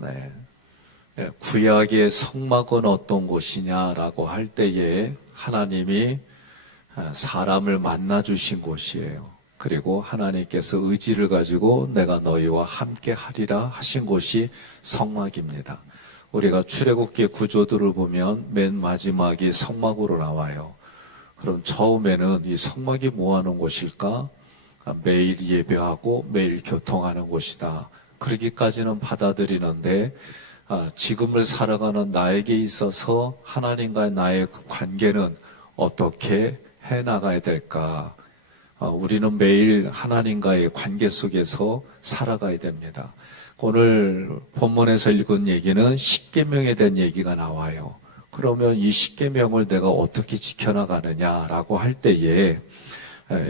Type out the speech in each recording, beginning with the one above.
네. 구약의 성막은 어떤 곳이냐라고 할 때에 하나님이 사람을 만나 주신 곳이에요. 그리고 하나님께서 의지를 가지고 내가 너희와 함께 하리라 하신 곳이 성막입니다. 우리가 출애굽기 구조들을 보면 맨 마지막이 성막으로 나와요. 그럼 처음에는 이 성막이 뭐 하는 곳일까? 매일 예배하고 매일 교통하는 곳이다. 그러기까지는 받아들이는데 지금을 살아가는 나에게 있어서 하나님과의 나의 관계는 어떻게 해나가야 될까? 우리는 매일 하나님과의 관계 속에서 살아가야 됩니다. 오늘 본문에서 읽은 얘기는 십계명에 대한 얘기가 나와요. 그러면 이 십계명을 내가 어떻게 지켜나가느냐라고 할 때에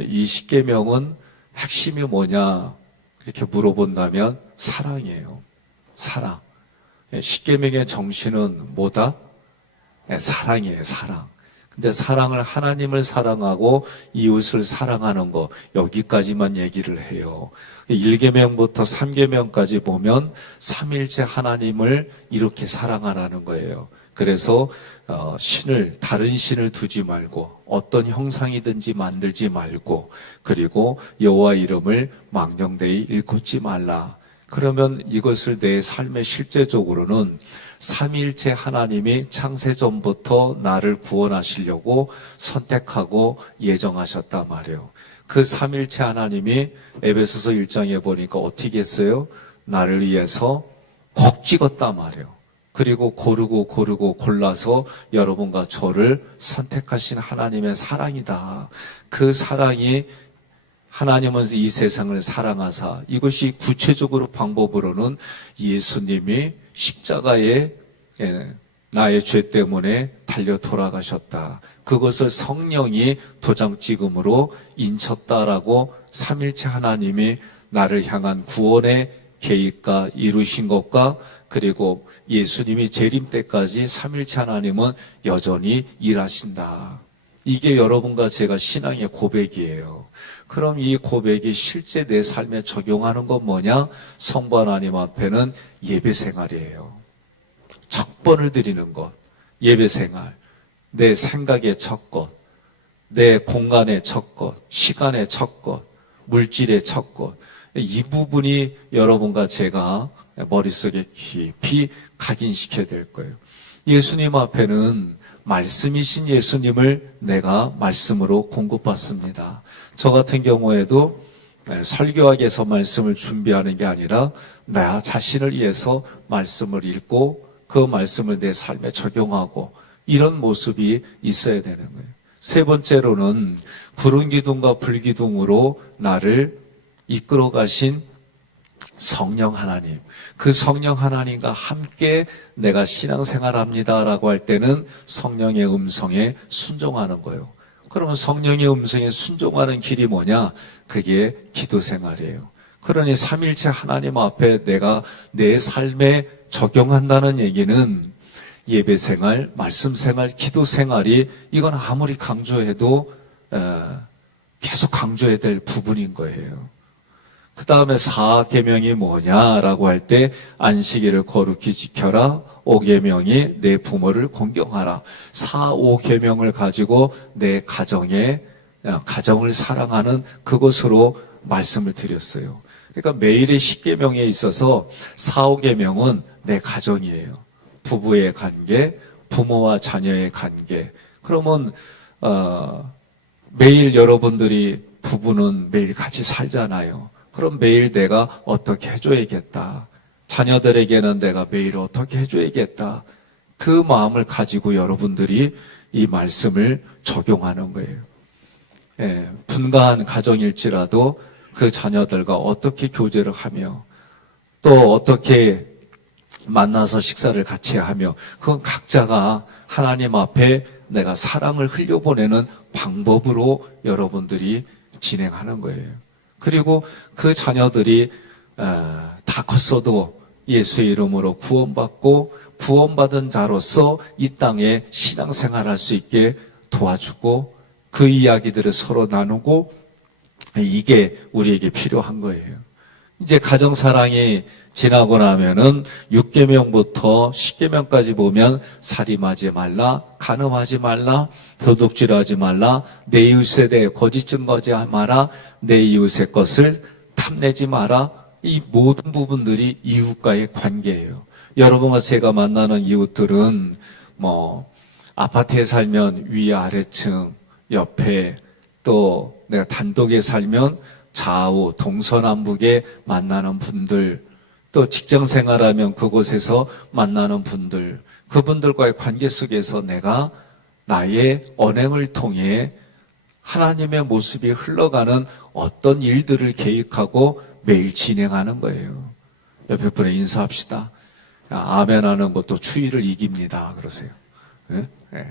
이 십계명은 핵심이 뭐냐 이렇게 물어본다면 사랑이에요. 사랑. 십계명의 정신은 뭐다? 사랑이에요. 사랑. 근데 사랑을 하나님을 사랑하고 이웃을 사랑하는 거 여기까지만 얘기를 해요. 1계명부터 3계명까지 보면 삼일체 하나님을 이렇게 사랑하라는 거예요. 그래서 다른 신을 두지 말고 어떤 형상이든지 만들지 말고 그리고 여호와 이름을 망령되이 일컫지 말라. 그러면 이것을 내 삶에 실제적으로는 삼위일체 하나님이 창세전부터 나를 구원하시려고 선택하고 예정하셨단 말이에요. 그 삼위일체 하나님이 에베소서 1장에 보니까 어떻게 했어요? 나를 위해서 곡 찍었단 말이에요. 그리고 고르고 골라서 여러분과 저를 선택하신 하나님의 사랑이다. 그 사랑이 하나님은 이 세상을 사랑하사 이것이 구체적으로 방법으로는 예수님이 십자가에 나의 죄 때문에 달려 돌아가셨다. 그것을 성령이 도장 찍음으로 인쳤다라고 삼일체 하나님이 나를 향한 구원의 계획과 이루신 것과 그리고 예수님이 재림 때까지 삼일체 하나님은 여전히 일하신다. 이게 여러분과 제가 신앙의 고백이에요. 그럼 이 고백이 실제 내 삶에 적용하는 건 뭐냐? 성부 하나님 앞에는 예배 생활이에요. 척번을 드리는 것, 예배 생활, 내 생각의 첫 것, 내 공간의 첫 것, 시간의 첫 것, 물질의 첫 것. 이 부분이 여러분과 제가 머릿속에 깊이 각인시켜야 될 거예요. 예수님 앞에는 말씀이신 예수님을 내가 말씀으로 공급받습니다. 저 같은 경우에도 설교하기 위해서 말씀을 준비하는 게 아니라 나 자신을 위해서 말씀을 읽고 그 말씀을 내 삶에 적용하고 이런 모습이 있어야 되는 거예요. 세 번째로는 구름 기둥과 불 기둥으로 나를 이끌어 가신 성령 하나님, 그 성령 하나님과 함께 내가 신앙생활합니다라고 할 때는 성령의 음성에 순종하는 거예요. 그러면 성령의 음성에 순종하는 길이 뭐냐? 그게 기도생활이에요. 그러니 삼일체 하나님 앞에 내가 내 삶에 적용한다는 얘기는 예배생활, 말씀생활, 기도생활이 이건 아무리 강조해도 계속 강조해야 될 부분인 거예요. 그 다음에 4계명이 뭐냐라고 할 때 안식일을 거룩히 지켜라. 5계명이 내 부모를 공경하라. 4, 5계명을 가지고 내 가정을 사랑하는 그것으로 말씀을 드렸어요. 그러니까 매일의 10계명에 있어서 4, 5계명은 내 가정이에요. 부부의 관계, 부모와 자녀의 관계. 그러면 매일 여러분들이 부부는 매일 같이 살잖아요. 그럼 매일 내가 어떻게 해줘야겠다. 자녀들에게는 내가 매일 어떻게 해줘야겠다. 그 마음을 가지고 여러분들이 이 말씀을 적용하는 거예요. 분가한 가정일지라도 그 자녀들과 어떻게 교제를 하며 또 어떻게 만나서 식사를 같이 하며 그건 각자가 하나님 앞에 내가 사랑을 흘려보내는 방법으로 여러분들이 진행하는 거예요. 그리고 그 자녀들이 다 컸어도 예수의 이름으로 구원받고 구원받은 자로서 이 땅에 신앙생활할 수 있게 도와주고 그 이야기들을 서로 나누고 이게 우리에게 필요한 거예요. 이제 가정사랑이 지나고 나면은 6계명부터 10계명까지 보면 살인하지 말라, 간음하지 말라, 도둑질하지 말라, 내 이웃에 대해 거짓 증거하지 마라, 내 이웃의 것을 탐내지 마라. 이 모든 부분들이 이웃과의 관계예요. 여러분과 제가 만나는 이웃들은 아파트에 살면 위 아래층, 옆에, 또 내가 단독에 살면 좌우 동서남북에 만나는 분들, 또 직장 생활하면 그곳에서 만나는 분들, 그분들과의 관계 속에서 내가 나의 언행을 통해 하나님의 모습이 흘러가는 어떤 일들을 계획하고 매일 진행하는 거예요. 옆에 분에 인사합시다. 아멘 하는 것도 추위를 이깁니다. 그러세요. 네? 네.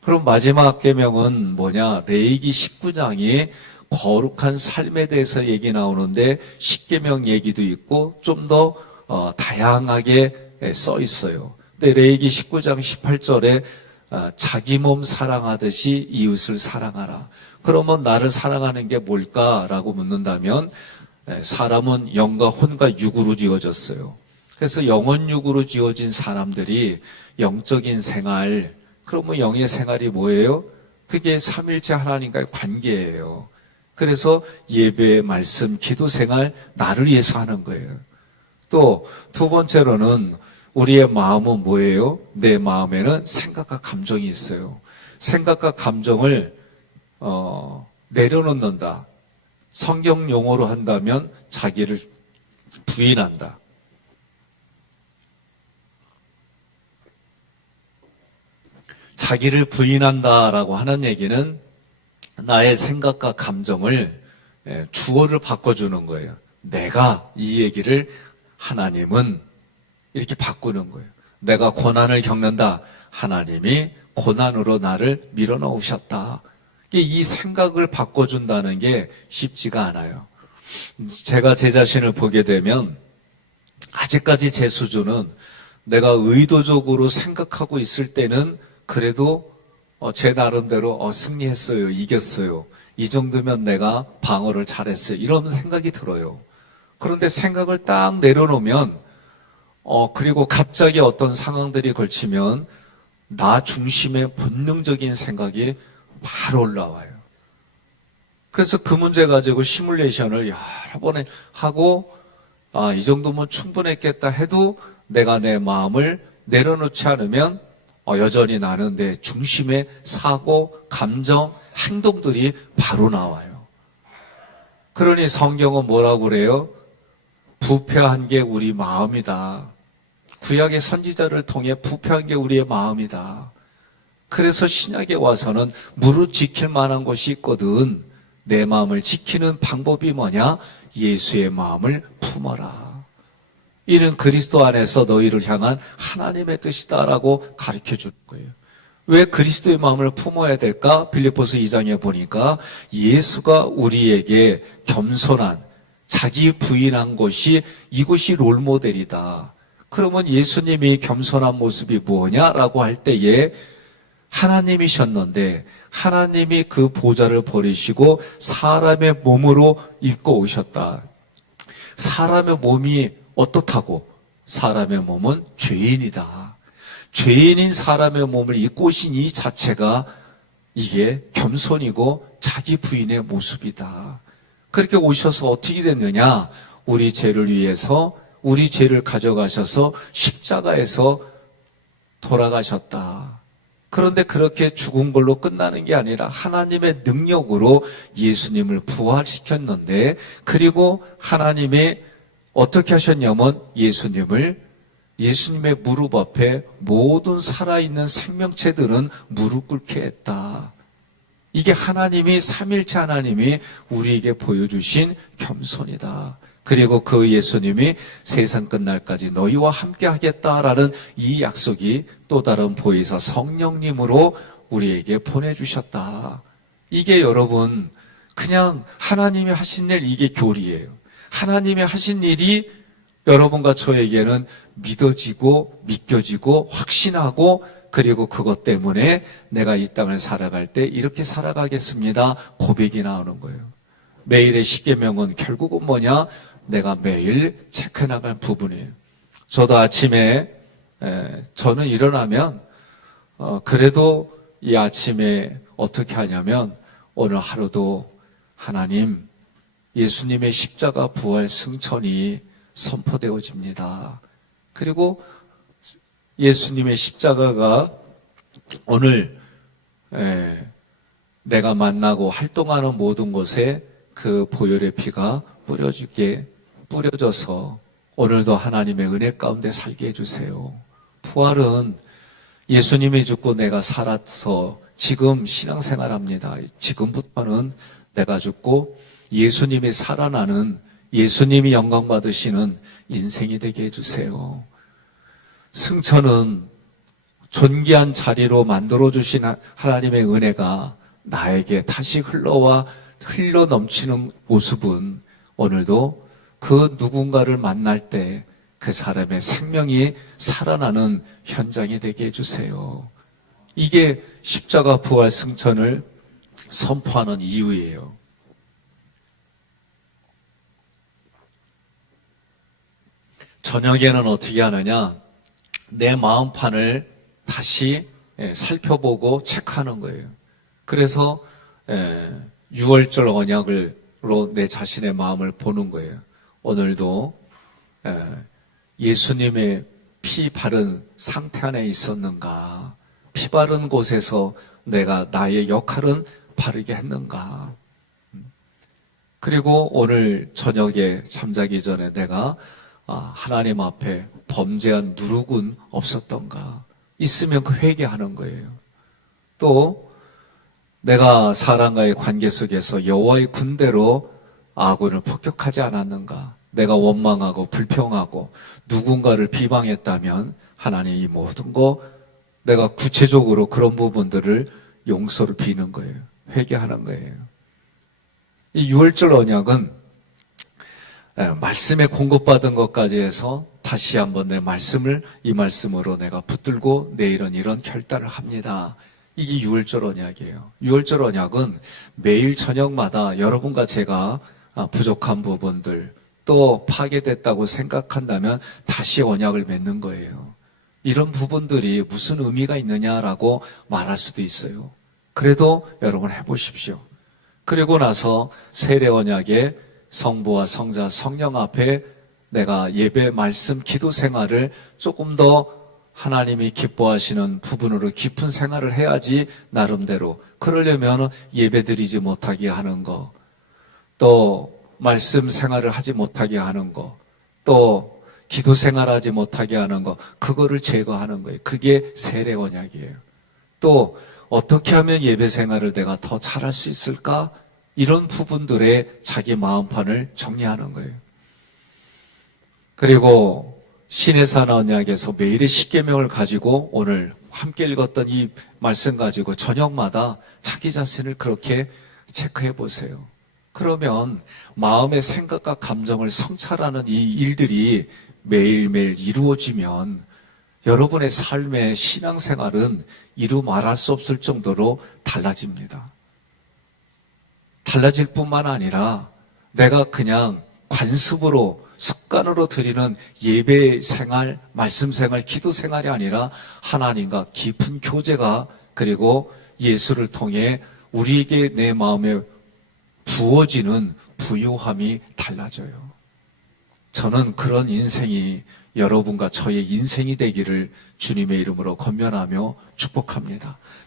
그럼 마지막 계명은 뭐냐? 레위기 19장이 거룩한 삶에 대해서 얘기 나오는데 10계명 얘기도 있고 좀 더 다양하게 써 있어요. 근데 레위기 19장 18절에 자기 몸 사랑하듯이 이웃을 사랑하라. 그러면 나를 사랑하는 게 뭘까라고 묻는다면 사람은 영과 혼과 육으로 지어졌어요. 그래서 영혼육으로 지어진 사람들이 영적인 생활, 그러면 영의 생활이 뭐예요? 그게 삼일체 하나님과의 관계예요. 그래서 예배, 말씀, 기도 생활 나를 위해서 하는 거예요. 또 두 번째로는 우리의 마음은 뭐예요? 내 마음에는 생각과 감정이 있어요. 생각과 감정을 내려놓는다. 성경 용어로 한다면 자기를 부인한다. 자기를 부인한다라고 하는 얘기는 나의 생각과 감정을 주어를 바꿔주는 거예요. 내가 이 얘기를 하나님은 이렇게 바꾸는 거예요. 내가 고난을 겪는다. 하나님이 고난으로 나를 밀어넣으셨다. 이 생각을 바꿔준다는 게 쉽지가 않아요. 제가 제 자신을 보게 되면 아직까지 제 수준은 내가 의도적으로 생각하고 있을 때는 그래도 제 나름대로 승리했어요. 이겼어요. 이 정도면 내가 방어를 잘했어요. 이런 생각이 들어요. 그런데 생각을 딱 내려놓으면 그리고 갑자기 어떤 상황들이 걸치면 나 중심의 본능적인 생각이 바로 올라와요. 그래서 그 문제 가지고 시뮬레이션을 여러 번 하고 이 정도면 충분했겠다 해도 내가 내 마음을 내려놓지 않으면 여전히 나는 내 중심의 사고, 감정, 행동들이 바로 나와요. 그러니 성경은 뭐라고 그래요? 부패한 게 우리 마음이다. 구약의 선지자를 통해 부패한 게 우리의 마음이다. 그래서 신약에 와서는 무릇 지킬 만한 것이 있거든. 내 마음을 지키는 방법이 뭐냐? 예수의 마음을 품어라. 이는 그리스도 안에서 너희를 향한 하나님의 뜻이다라고 가르쳐 줄 거예요. 왜 그리스도의 마음을 품어야 될까? 빌립보서 2장에 보니까 예수가 우리에게 겸손한 자기 부인한 것이 이것이 롤모델이다. 그러면 예수님이 겸손한 모습이 뭐냐라고 할 때에 하나님이셨는데 하나님이 그 보좌를 버리시고 사람의 몸으로 입고 오셨다. 사람의 몸이 어떻다고? 사람의 몸은 죄인이다. 죄인인 사람의 몸을 입고 오신 이 자체가 이게 겸손이고 자기 부인의 모습이다. 그렇게 오셔서 어떻게 됐느냐? 우리 죄를 위해서 우리 죄를 가져가셔서 십자가에서 돌아가셨다. 그런데 그렇게 죽은 걸로 끝나는 게 아니라 하나님의 능력으로 예수님을 부활시켰는데 그리고 하나님이 어떻게 하셨냐면 예수님의 무릎 앞에 모든 살아있는 생명체들은 무릎 꿇게 했다. 이게 하나님이 삼일체 하나님이 우리에게 보여주신 겸손이다. 그리고 그 예수님이 세상 끝날까지 너희와 함께 하겠다라는 이 약속이 또 다른 보혜사 성령님으로 우리에게 보내주셨다. 이게 여러분 그냥 하나님이 하신 일 이게 교리예요. 하나님이 하신 일이 여러분과 저에게는 믿어지고 믿겨지고 확신하고 그리고 그것 때문에 내가 이 땅을 살아갈 때 이렇게 살아가겠습니다. 고백이 나오는 거예요. 매일의 십계명은 결국은 뭐냐? 내가 매일 체크해 나갈 부분이에요. 저도 아침에 저는 일어나면 그래도 이 아침에 어떻게 하냐면 오늘 하루도 하나님 예수님의 십자가 부활 승천이 선포되어집니다. 그리고 예수님의 십자가가 오늘 내가 만나고 활동하는 모든 곳에 그 보혈의 피가 뿌려져서 오늘도 하나님의 은혜 가운데 살게 해주세요. 부활은 예수님이 죽고 내가 살아서 지금 신앙생활합니다. 지금부터는 내가 죽고 예수님이 살아나는, 예수님이 영광 받으시는 인생이 되게 해주세요. 승천은 존귀한 자리로 만들어주신 하나님의 은혜가 나에게 다시 흘러 넘치는 모습은 오늘도 그 누군가를 만날 때 그 사람의 생명이 살아나는 현장이 되게 해주세요. 이게 십자가 부활 승천을 선포하는 이유예요. 저녁에는 어떻게 하느냐? 내 마음판을 다시 살펴보고 체크하는 거예요. 그래서 6월절 언약으로 내 자신의 마음을 보는 거예요. 오늘도 예수님의 피 바른 상태 안에 있었는가? 피 바른 곳에서 내가 나의 역할은 바르게 했는가? 그리고 오늘 저녁에 잠자기 전에 내가 하나님 앞에 범죄한 누룩은 없었던가? 있으면 그 회개하는 거예요. 또 내가 사람과의 관계 속에서 여호와의 군대로 아군을 폭격하지 않았는가? 내가 원망하고 불평하고 누군가를 비방했다면 하나님 이 모든 거 내가 구체적으로 그런 부분들을 용서를 비는 거예요. 회개하는 거예요. 이 6월절 언약은 말씀에 공급받은 것까지 해서 다시 한번 내 말씀을 이 말씀으로 내가 붙들고 내일은 이런 결단을 합니다. 이게 6월절 언약이에요. 6월절 언약은 매일 저녁마다 여러분과 제가 부족한 부분들 또 파괴됐다고 생각한다면 다시 언약을 맺는 거예요. 이런 부분들이 무슨 의미가 있느냐라고 말할 수도 있어요. 그래도 여러분 해보십시오. 그리고 나서 세례 언약에 성부와 성자 성령 앞에 내가 예배 말씀 기도 생활을 조금 더 하나님이 기뻐하시는 부분으로 깊은 생활을 해야지 나름대로. 그러려면 예배 드리지 못하게 하는 거, 또 말씀 생활을 하지 못하게 하는 거, 또 기도 생활하지 못하게 하는 거, 그거를 제거하는 거예요. 그게 세례 언약이에요. 또 어떻게 하면 예배 생활을 내가 더 잘할 수 있을까? 이런 부분들에 자기 마음판을 정리하는 거예요. 그리고 시내산 언약에서 매일의 십계명을 가지고 오늘 함께 읽었던 이 말씀 가지고 저녁마다 자기 자신을 그렇게 체크해 보세요. 그러면 마음의 생각과 감정을 성찰하는 이 일들이 매일매일 이루어지면 여러분의 삶의 신앙생활은 이루 말할 수 없을 정도로 달라집니다. 달라질 뿐만 아니라 내가 그냥 관습으로 습관으로 드리는 예배 생활, 말씀 생활, 기도 생활이 아니라 하나님과 깊은 교제가 그리고 예수를 통해 우리에게 내 마음에 부어지는 부요함이 달라져요. 저는 그런 인생이 여러분과 저의 인생이 되기를 주님의 이름으로 권면하며 축복합니다.